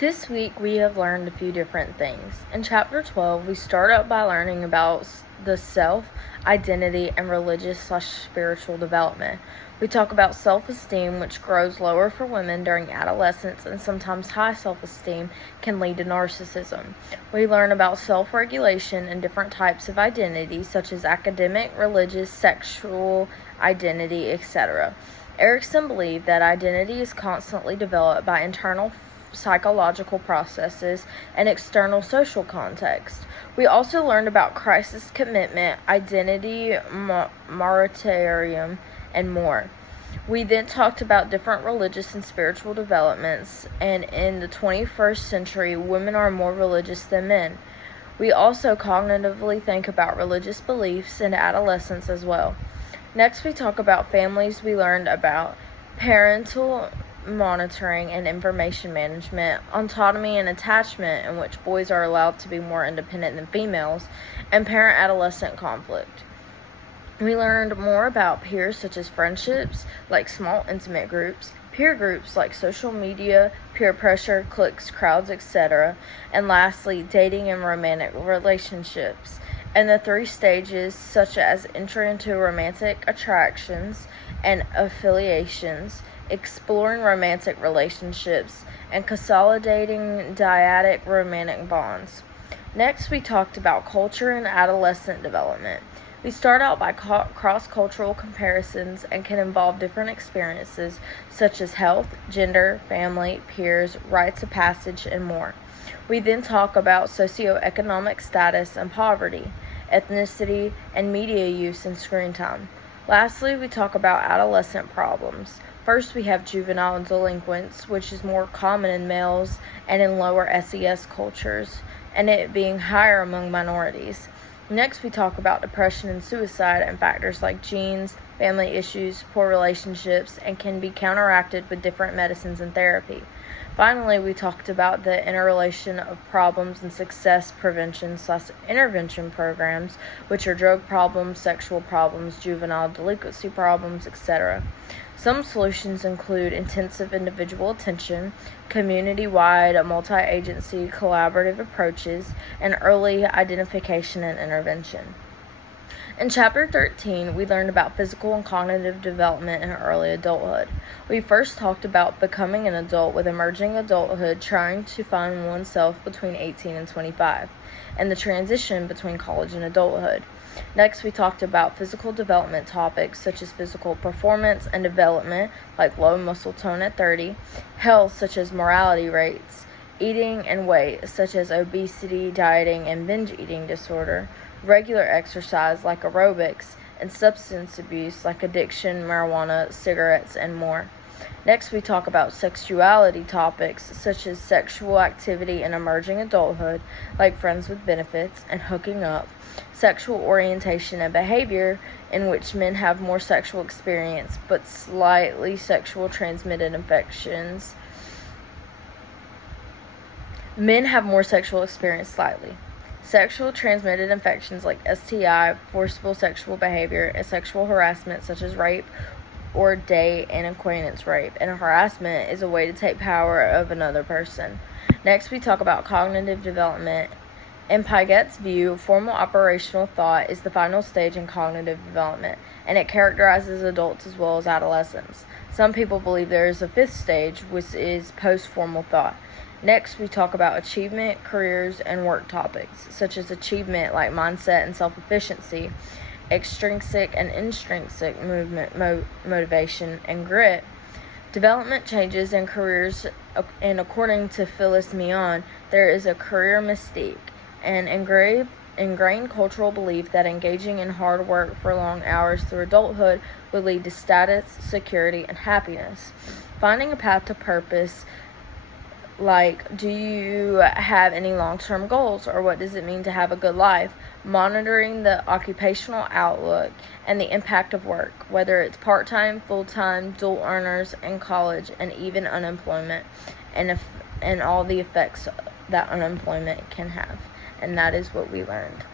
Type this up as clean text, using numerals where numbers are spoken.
This week we have learned a few different things. In Chapter 12, we start out by learning about the self, identity, and religious/spiritual development. We talk about self-esteem, which grows lower for women during adolescence, and sometimes high self-esteem can lead to narcissism. We learn about self-regulation and different types of identity, such as academic, religious, sexual identity, etc. Erikson believed that identity is constantly developed by internal psychological processes and external social context. We also learned about crisis commitment, identity, moratorium, and more. We then talked about different religious and spiritual developments, and in the 21st century, women are more religious than men. We also cognitively think about religious beliefs in adolescence as well. Next, we talk about families. We learned about parental monitoring and information management, autonomy and attachment, in which boys are allowed to be more independent than females, and parent-adolescent conflict. We learned more about peers, such as friendships, like small intimate groups, peer groups like social media, peer pressure, cliques, crowds, etc., and lastly, dating and romantic relationships, and the 3 stages, such as entry into romantic attractions and affiliations, exploring romantic relationships, and consolidating dyadic romantic bonds. Next, we talked about culture and adolescent development. We start out by cross-cultural comparisons and can involve different experiences such as health, gender, family, peers, rites of passage, and more. We then talk about socioeconomic status and poverty, ethnicity, and media use and screen time. Lastly, we talk about adolescent problems. First, we have juvenile delinquents, which is more common in males and in lower SES cultures, and it being higher among minorities. Next, we talk about depression and suicide and factors like genes, family issues, poor relationships, and can be counteracted with different medicines and therapy. Finally, we talked about the interrelation of problems and success prevention/intervention programs, which are drug problems, sexual problems, juvenile delinquency problems, etc. Some solutions include intensive individual attention, community-wide multi-agency collaborative approaches, and early identification and intervention. In Chapter 13, we learned about physical and cognitive development in early adulthood. We first talked about becoming an adult with emerging adulthood, trying to find oneself between 18 and 25, and the transition between college and adulthood. Next, we talked about physical development topics such as physical performance and development, like low muscle tone at 30, health such as mortality rates, eating and weight such as obesity, dieting, and binge eating disorder, regular exercise like aerobics, and substance abuse like addiction, marijuana, cigarettes, and more. Next, we talk about sexuality topics such as sexual activity in emerging adulthood, like friends with benefits and hooking up, sexual orientation and behavior, in which men have more sexual experience but slightly sexual transmitted infections. Men have more sexual experience slightly. Sexual transmitted infections like STI, forcible sexual behavior, and sexual harassment such as rape or date and acquaintance rape. And harassment is a way to take power of another person. Next, we talk about cognitive development. In Piaget's view, formal operational thought is the final stage in cognitive development, and it characterizes adults as well as adolescents. Some people believe there is a 5th stage, which is post-formal thought. Next, we talk about achievement, careers, and work topics, such as achievement like mindset and self-efficiency, extrinsic and intrinsic movement, motivation, and grit. Development changes in careers, and according to Phyllis Mion, there is a career mystique, an ingrained cultural belief that engaging in hard work for long hours through adulthood would lead to status, security, and happiness. Finding a path to purpose, like, do you have any long-term goals, or what does it mean to have a good life? Monitoring the occupational outlook and the impact of work, whether it's part-time, full-time, dual earners in college, and even unemployment, and all the effects that unemployment can have. And that is what we learned.